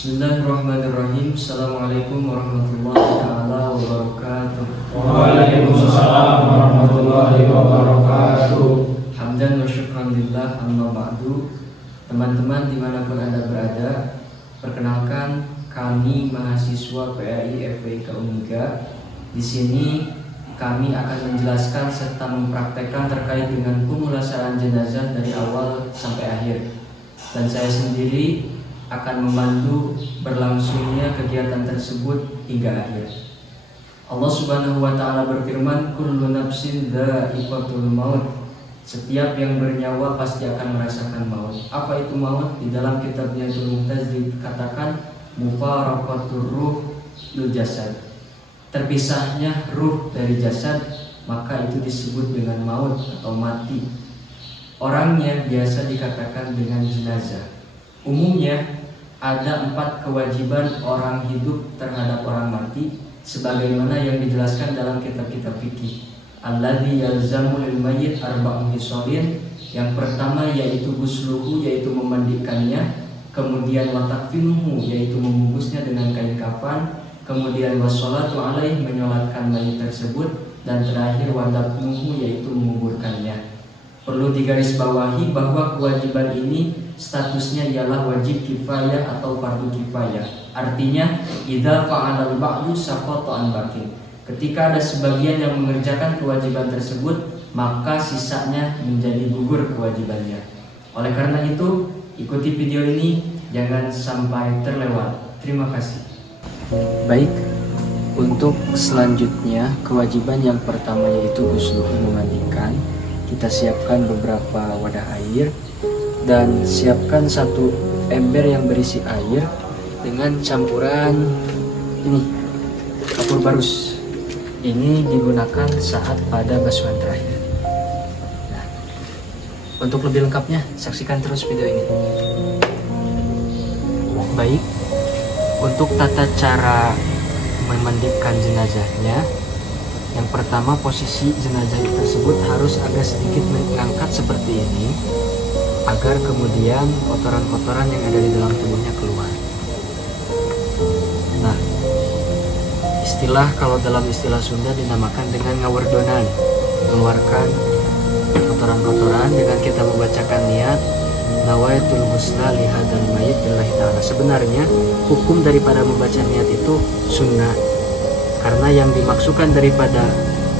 Bismillahirrahmanirrahim. Assalamualaikum warahmatullahi taala wabarakatuh. Waalaikumsalam warahmatullahi wabarakatuh. Hamdan wa syukran lillah, amma ba'du. Teman-teman dimanapun Anda berada, perkenalkan kami mahasiswa PAI FPIK Uniga. Di sini kami akan menjelaskan serta mempraktekkan terkait dengan pemulasaan jenazah dari awal sampai akhir. Dan saya sendiri akan membantu berlangsungnya kegiatan tersebut hingga akhir. Allah Subhanahu wa taala berfirman, "Kullu nafsin dha'iqatul maut." Setiap yang bernyawa pasti akan merasakan maut. Apa itu maut? Di dalam kitab Niyatul Mu'taz dikatakan mufaraqatur ruh lil jasad. Terpisahnya ruh dari jasad, maka itu disebut dengan maut atau mati. Orangnya biasa dikatakan dengan jenazah. Umumnya ada 4 kewajiban orang hidup terhadap orang mati, sebagaimana yang dijelaskan dalam kitab-kitab fikih. Alladzi yalzamu lil mayyit arba'un khisalin. Yang pertama yaitu ghusluhu, yaitu memandikannya, kemudian wa takfinuhu, yaitu membungkusnya dengan kain kafan, kemudian wassalatu alaih, menyolatkan mayit tersebut, dan terakhir wa dafnuhu, yaitu menguburkannya. Perlu digarisbawahi bahwa kewajiban ini statusnya ialah wajib kifayah atau fardu kifayah. Artinya, idza fa'alal ba'du saqata an baqin. Ketika ada sebagian yang mengerjakan kewajiban tersebut, maka sisanya menjadi gugur kewajibannya. Oleh karena itu, ikuti video ini, jangan sampai terlewat. Terima kasih. Baik, untuk selanjutnya kewajiban yang pertama yaitu ghusluh, memandikan. Kita siapkan beberapa wadah air dan siapkan 1 ember yang berisi air dengan campuran ini, kapur barus. Ini digunakan saat pada basuhan terakhir. Nah, untuk lebih lengkapnya saksikan terus video ini. Baik, untuk tata cara memandikan jenazahnya, yang pertama, posisi jenazah tersebut harus agak sedikit mengangkat seperti ini, agar kemudian kotoran-kotoran yang ada di dalam tubuhnya keluar. Nah, kalau dalam istilah Sunda dinamakan dengan ngawerdonan, mengeluarkan kotoran-kotoran dengan kita membacakan niat nawaitul husna li hadzal mayyit billahi ta'ala. Sebenarnya hukum daripada membaca niat itu sunnah, karena yang dimaksudkan daripada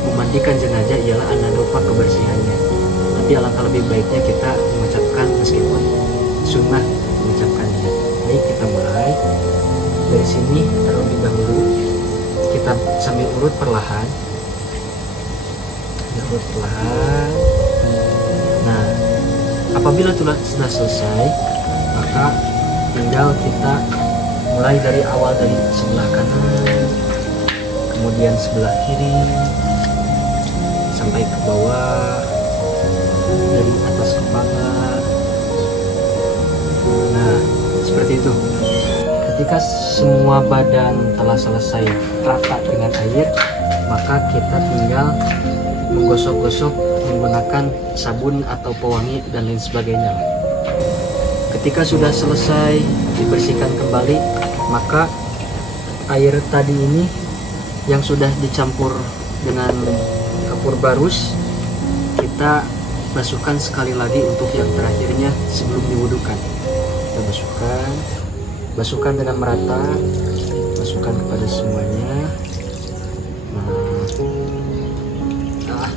memandikan jenazah ialah an-nadofah, kebersihannya. Tapi alangkah lebih baiknya kita mengucapkan meskipun sunnah mengucapkannya. Baik, kita mulai dari sini terlebih dahulu. Kita sambil urut perlahan. Urut perlahan. Nah, apabila sudah selesai, maka tinggal kita mulai dari awal, dari sebelah kanan, kemudian sebelah kiri sampai ke bawah, dari atas kepala. Nah, seperti itu. Ketika semua badan telah selesai rata dengan air, maka kita tinggal menggosok-gosok menggunakan sabun atau pewangi dan lain sebagainya. Ketika sudah selesai dibersihkan kembali, maka air tadi ini yang sudah dicampur dengan kapur barus, kita basuhkan sekali lagi untuk yang terakhirnya sebelum diwudukan. Kita basuhkan dengan merata, basuhkan kepada semuanya. Nah,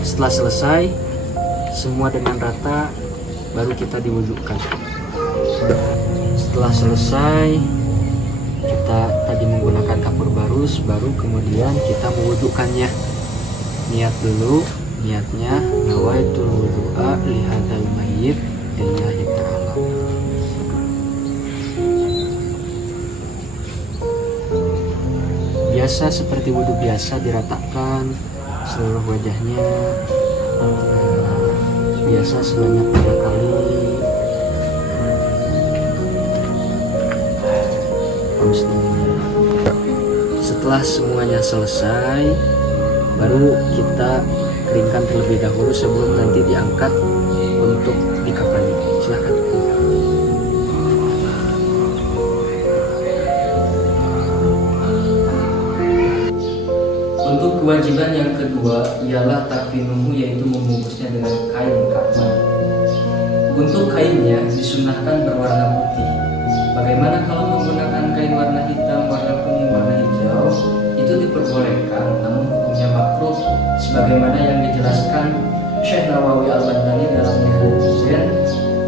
setelah selesai semua dengan rata, baru kita diwudukkan. Setelah selesai, kita tadi menggunakan kapur barus, baru kemudian kita mewudukkannya. Niat dulu, niatnya nawaitul wudu'a li hadzal mayyit lillahi ta'ala. Biasa seperti wudhu biasa, diratakan seluruh wajahnya, biasa sebanyak 3 kali. Setelah semuanya selesai, baru kita keringkan terlebih dahulu sebelum nanti diangkat untuk dikafani. Silakan. kewajiban yang kedua ialah takfinuhu, yaitu membungkusnya dengan kain kafan. Untuk kainnya disunahkan berwarna putih. Bagaimana kalau menggunakan kain warna hitam, warna kuning, warna hijau? Itu diperbolehkan, namun hukumnya makruh, sebagaimana yang dijelaskan Syekh Nawawi Al-Bantani dalam Minhajul Zain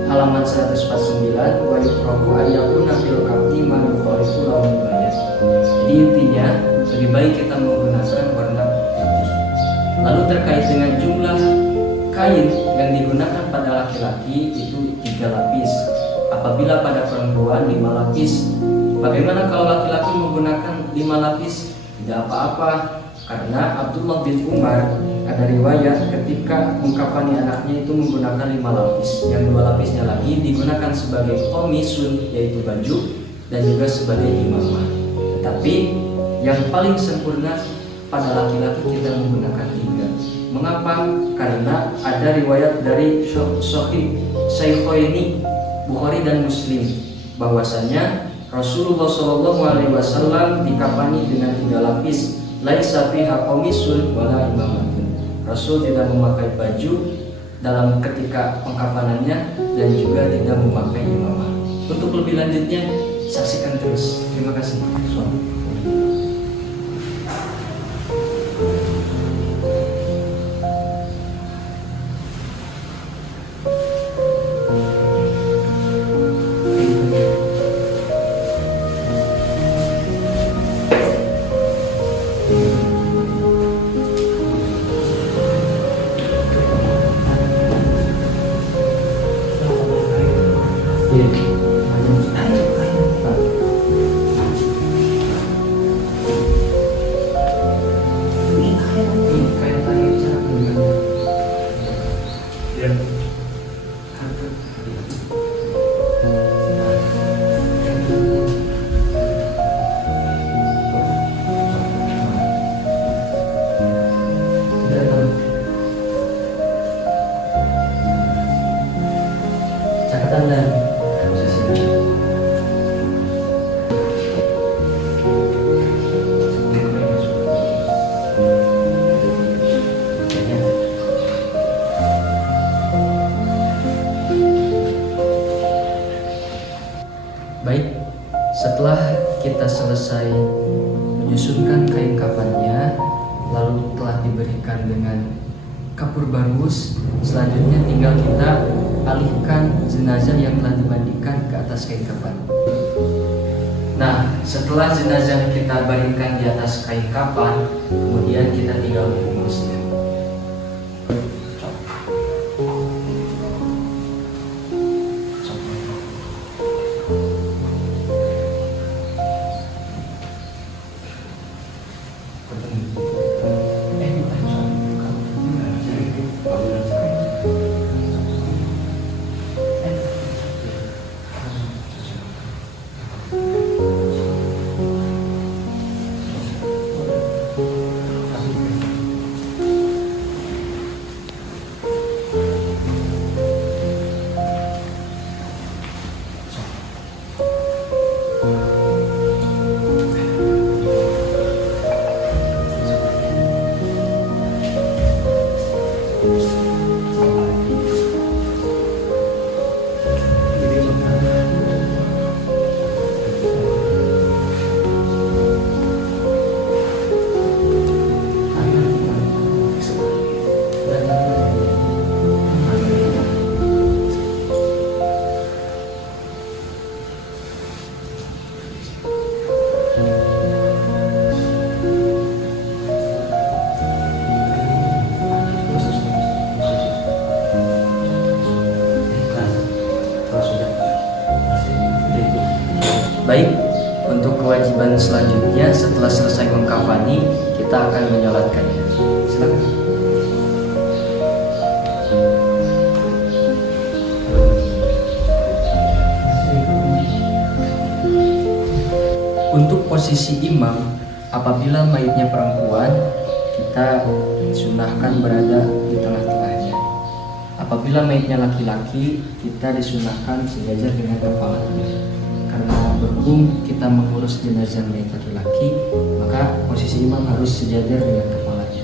halaman 149, wa yukrahu ayyakuna fil kafni ma yukhalifu launul bayat. Jadi intinya lebih baik kita menggunakan warna putih. Lalu terkait dengan jumlah kain yang digunakan pada laki-laki itu 3 lapis. Apabila pada perempuan 5 lapis. Bagaimana kalau laki-laki menggunakan 5 lapis? Tidak apa-apa, karena Abdullah bin Umar ada riwayat ketika mengkafani anaknya itu menggunakan 5 lapis. Yang 2 lapisnya lagi digunakan sebagai komisun, yaitu baju, dan juga sebagai imamah. Tetapi yang paling sempurna pada laki-laki kita menggunakan 3. Mengapa? Karena ada riwayat dari Sahih Shaykhaini Bukhari dan Muslim bahwasanya Rasulullah SAW dikafani dengan 3 lapis, laisa fiha qamisun wala imamatun. Rasul tidak memakai baju dalam ketika pengkafanannya dan juga tidak memakai imamah. Untuk lebih lanjutnya saksikan terus. Terima kasih. Baik, setelah kita selesai menyusunkan kain kafannya, lalu telah diberikan dengan kapur bagus, selanjutnya tinggal kita alihkan jenazah yang telah dimandikan ke atas kain kafan. Nah, setelah jenazah kita baringkan di atas kain kafan, kemudian kita tinggal membungkusnya. Baik, untuk kewajiban selanjutnya setelah selesai mengkafani, kita akan menyolatkannya. Silakan. Untuk posisi imam, apabila mayitnya perempuan, kita disunahkan berada di tengah-tengahnya. Apabila mayitnya laki-laki, kita disunahkan sejajar dengan kepalanya. Karena berhubung kita mengurus jenazah mayit laki-laki, maka posisi imam harus sejajar dengan kepalanya.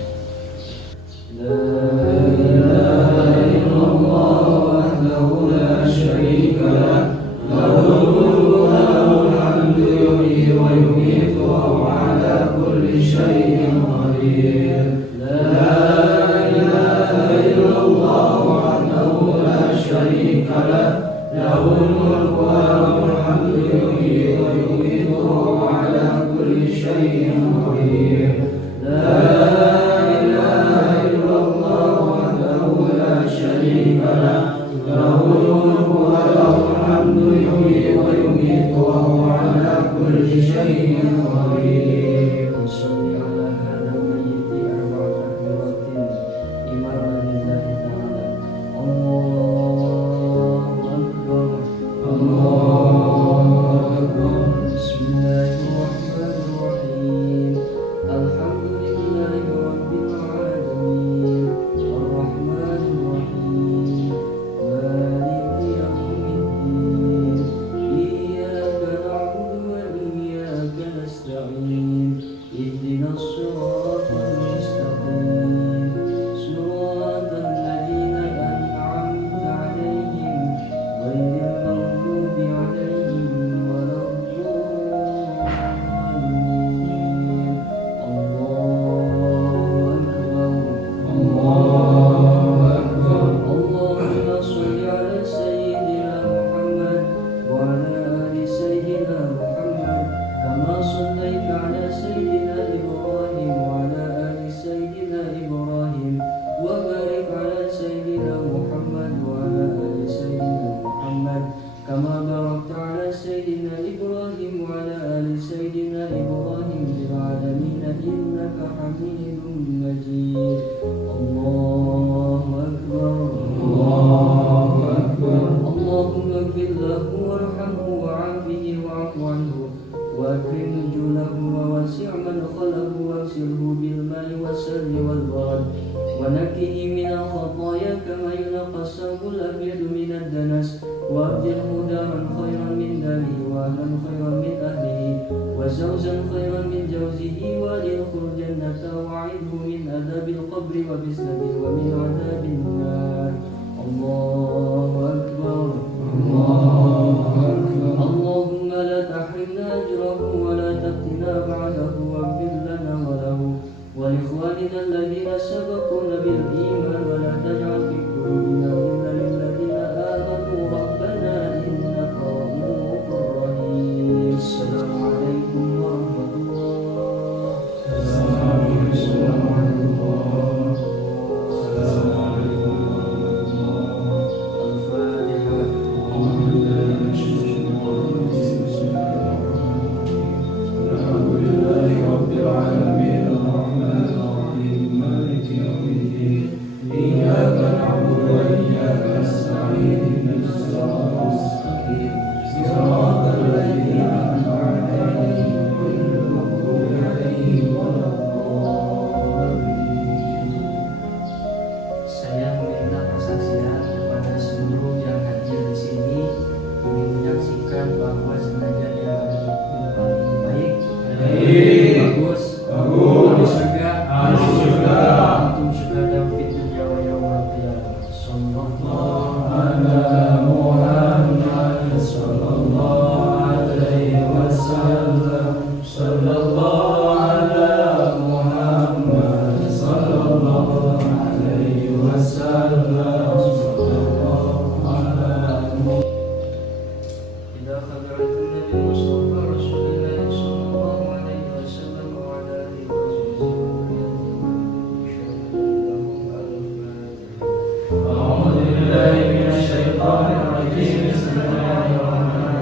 أعوذ بالله من الشيطان الرجيم. بسم الله الرحمن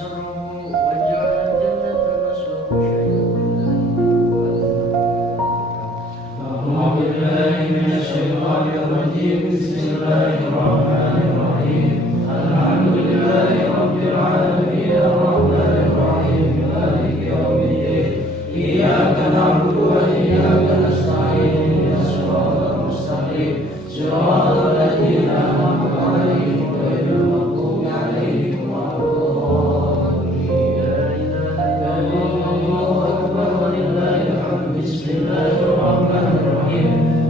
شره واجعل الجنة مثواه أعوذ بالله من الشيطان الرجيم بسم الله الرحمن الرحيم الحمد لله رب العالمين الرحمن الرحيم مالك يوم الدين إياك نعبد وإياك نستعين اهدنا الصراط المستقيم صراط الذين أنعمت عليهم غير المغضوب عليهم ولا الضالين لا إله إلا الله الله أكبر ولله الحمد بسم الله الرحمن الرحيم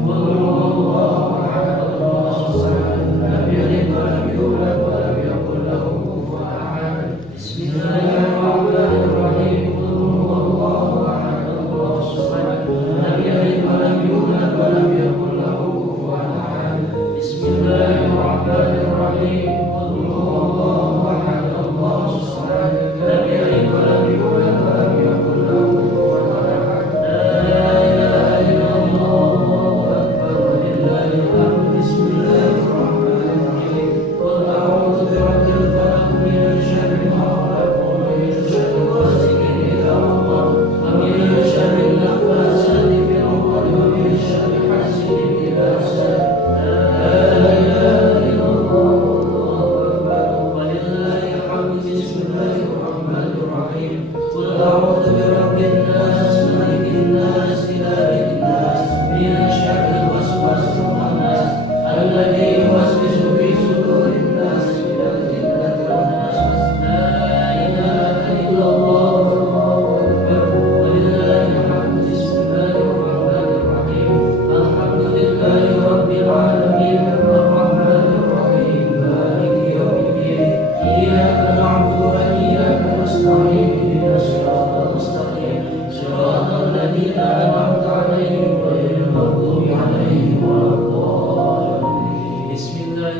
قل هو الله أحد الله الصمد لم يلد ولم يولد ولم يكن له كفوا أحد بسم الله الرحمن الرحيم قل هو الله أحد الله الصمد لم يلد ولم يولد ولم يكن له كفوا أحد بسم الله الرحمن الرحيم قل هو الله أحد الله الصمد لم يلد ولم يولد ولم يكن له كفوا أحد لا إله إلا الله أكبر ولله الحمد بسم الله الرحمن الرحيم قل أعوذ برب الفلق من شر ما خلق ومن شر غاسق إذا وقب ومن شر النفاثات في العقد ومن شر حاسد إذا حسد لا إله إلا الله أكبر ولله الحمد بسم الله الرحمن الرحيم قل أعوذ برب الناس ملك الناس إله الناس من شر الوسواس الخناس الذي يوسوس في صدور الناس من الجنة والناس لا إله إلا الله الله أكبر ولله الحمد بسم الله الرحمن الرحيم الحمد لله رب العالمين الرحمن الرحيم مالك يوم الدين إياك نعبد وإياك نستعين اهدنا الصراط المستقيم صراط الذين أنعمت عليهم غير المغضوب عليهم ولا الضالين بسم الله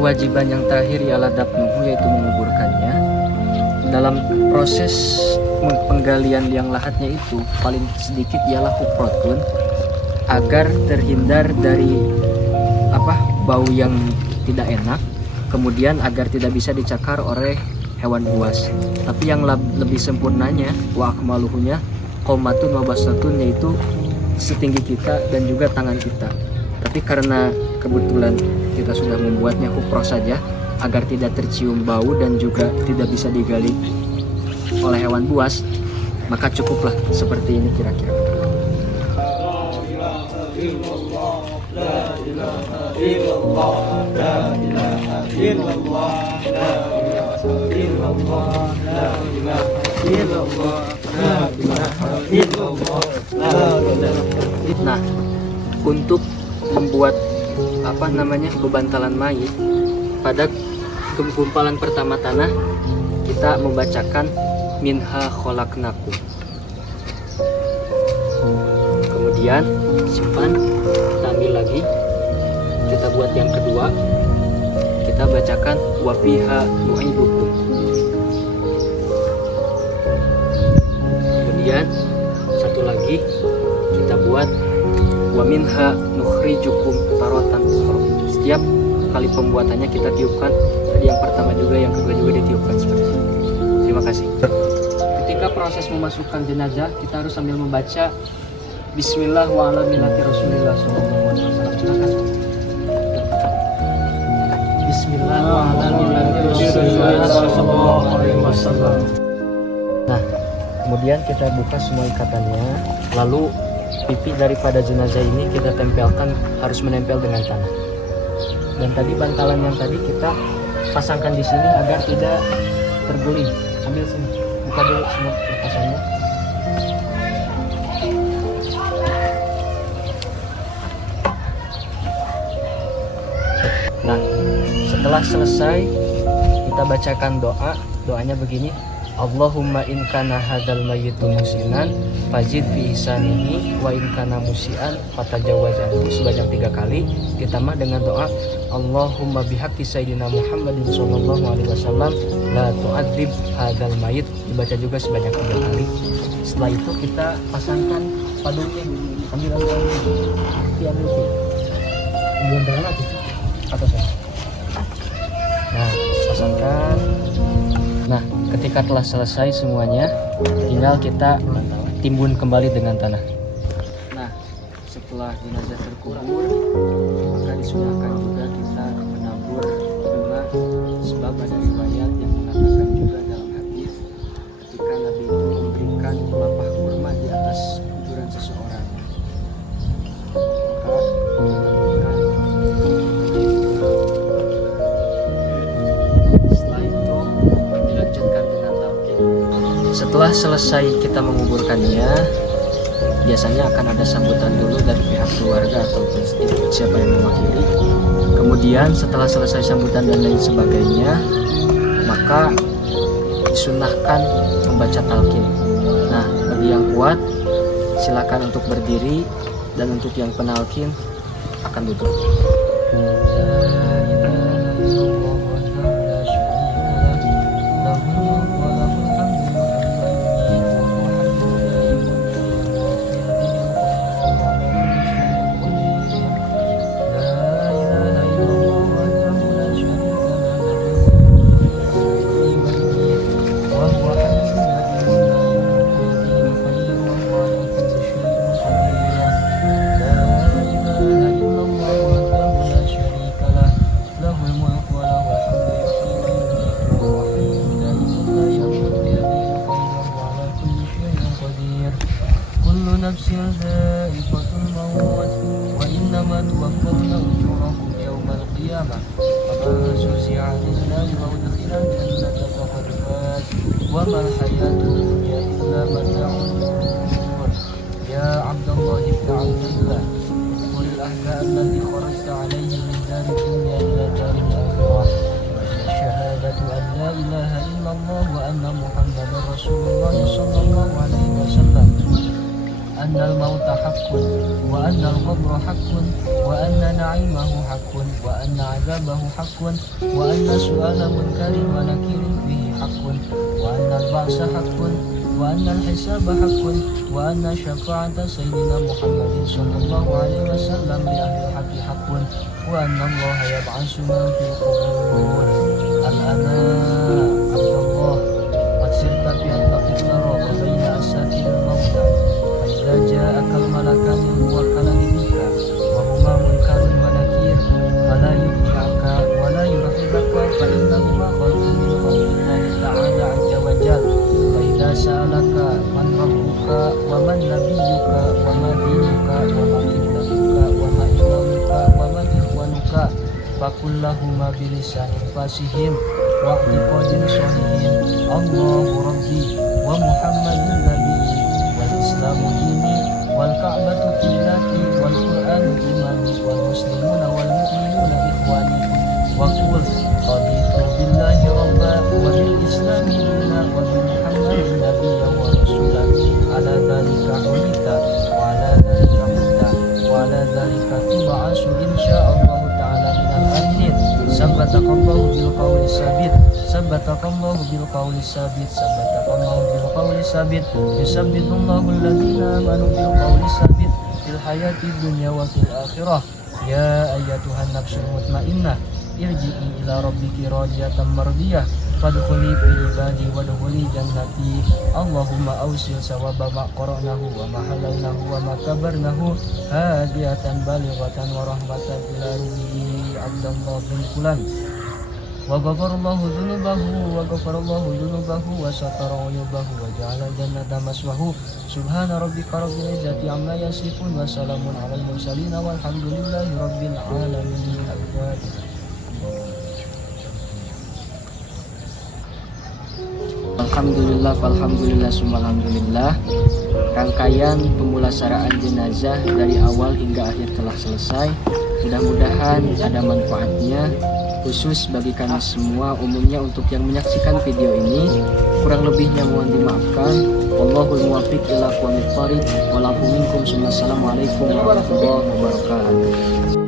Kewajiban yang terakhir ialah dafnuhu, yaitu menguburkannya. Dalam proses penggalian liang lahatnya itu paling sedikit ialah huprotun, agar terhindar dari bau yang tidak enak, kemudian agar tidak bisa dicakar oleh hewan buas. Tapi yang lebih sempurnanya wa akmaluhunya qomatun wa basatun, yaitu setinggi kita dan juga tangan kita. Tapi karena kebetulan kita sudah membuatnya hupro saja agar tidak tercium bau dan juga tidak bisa digali oleh hewan buas, maka cukuplah seperti ini kira-kira. Nah, untuk membuat bebantalan mayit, pada gumpalan pertama tanah kita membacakan minha kholaqnakum. Kemudian simpan, kita ambil lagi, kita buat yang kedua, kita bacakan wa fiha nu'idukum. Kemudian satu lagi kita buat wa minha nukhrijukum taratan ukhra. Setiap kali pembuatannya kita tiupkan, tadi yang pertama juga, yang kedua juga ditiupkan seperti itu. Terima kasih. Ketika proses memasukkan jenazah, kita harus sambil membaca Bismillah wa ala millati Rasulillah sallallahu alaihi wasallam. Bismillah wa ala millati Rasulillah sallallahu alaihi wasallam. Nah, kemudian kita buka semua ikatannya, lalu pipi daripada jenazah ini kita tempelkan, harus menempel dengan tanah. Dan tadi bantalan yang tadi kita pasangkan di sini agar tidak terguling. Ambil sini, buka dulu semua lepasannya. Nah, setelah selesai kita bacakan doa. Doanya begini: Allahumma in kana hadzal mayyitu musinan fazid fi ihsanihi wa in kana musian fatajawaz anhu, sebanyak 3 kali ditambah dengan doa Allahumma bihaqqi sayyidina Muhammadin sallallahu alaihi wasallam la tu'adzib hadzal mayyit, dibaca juga sebanyak 3 kali. Setelah itu kita pasangkan padungnya. Ambil atasnya. Nah, pasangkan. Nah, ketika telah selesai semuanya, tinggal kita timbun kembali dengan tanah. Nah, setelah jenazah terkubur, maka disunahkan juga kita menabur bunga, sebab ada riwayat yang mengatakan juga dalam hadis ketika Nabi itu memberikan pelepah kurma di atas kuburan seseorang. Setelah selesai kita menguburkannya, biasanya akan ada sambutan dulu dari pihak keluarga atau siapa yang mewakili. Kemudian setelah selesai sambutan dan lain sebagainya, maka disunahkan membaca talqin. Nah, bagi yang kuat silakan untuk berdiri, dan untuk yang penalkin akan duduk. نفس ذائقة الموت وإنما توفون أجوركم يوم القيامة فمن زحزح عن النار وأدخل الجنة فقد فاز وما الحياة الدنيا إلا متاع الغرور. يا عبد الله بن عبد الله قل الأحكام التي خرجت عليه من دار الدنيا إلى دار الآخرة الشهادة أن لا إله إلا الله وأن محمدا رسول الله صلى الله عليه وسلم، أن الموت حق وأن القبر حق وأن نعيمه حق وأن عذابه حق وأن سؤال منكر ونكير فيه حق وأن البعث حق وأن الحساب حق وأن شفاعة سيدنا محمد صلى الله عليه وسلم لأهل الحق حق وأن الله يبعث من في القبور. الآن عبد الله قد سرت بأنك التراب بين أساكن الموتى فإذا جاءك الملكان الموكلان بك وهما منكر ونكير فلا يرجعك ولا يرحبك فإنهما خلق من خلق الله تعالى عز وجل. فإذا سألك من ربك ومن نبيك وما دينك وما قبلتك وما إمامك وما إخوانك فقل لهما بلسان فصيح واعتقاد صحيح الله ربي ومحمد نبيي والإسلام ديني والكعبة قبلتي والقرآن إمامي والمسلمون والمؤمنون إخواني وقل رضيت بالله ربا وبالإسلام دينا وبمحمد نبيا ورسولا. على ذلك حمدت وعلى ذلك مت وعلى ذلك تبعث إن شاء الله تعالى من الآمنين. ثبتك الله بالقول الثابت ثبتك الله بالقول الثابت ثبتك الله بالقول الثابت يثبت الله الذين آمنوا بالقول الثابت في الحياة الدنيا وفي الآخرة. يا أيتها النفس المطمئنة ارجعي إلى ربك راضية مرضية فادخلي في عبادي وادخلي جنتي. اللهم أوصل ثواب ما قرأناه وما حللناه وما كبرناه هادية بالغة ورحمة إلى روحي عبد الله بن فلان وغفر الله ذنوبه وستر عيوبه وجعل الجنة مسواه سبحان ربك رب العزة عما يصفون وسلام على المرسلين والحمد لله رب العالمين. الفاتحة. Alhamdulillah, alhamdulillah, alhamdulillah. Rangkaian pemulasaraan jenazah dari awal hingga akhir telah selesai. Mudah-mudahan ada manfaatnya, khusus bagi kami semua. Umumnya untuk yang menyaksikan video ini, kurang lebihnya mohon dimaafkan. Wallahul muwaffiq ila aqwamit thoriq. Walakum minkum. Assalamualaikum warahmatullahi wabarakatuh.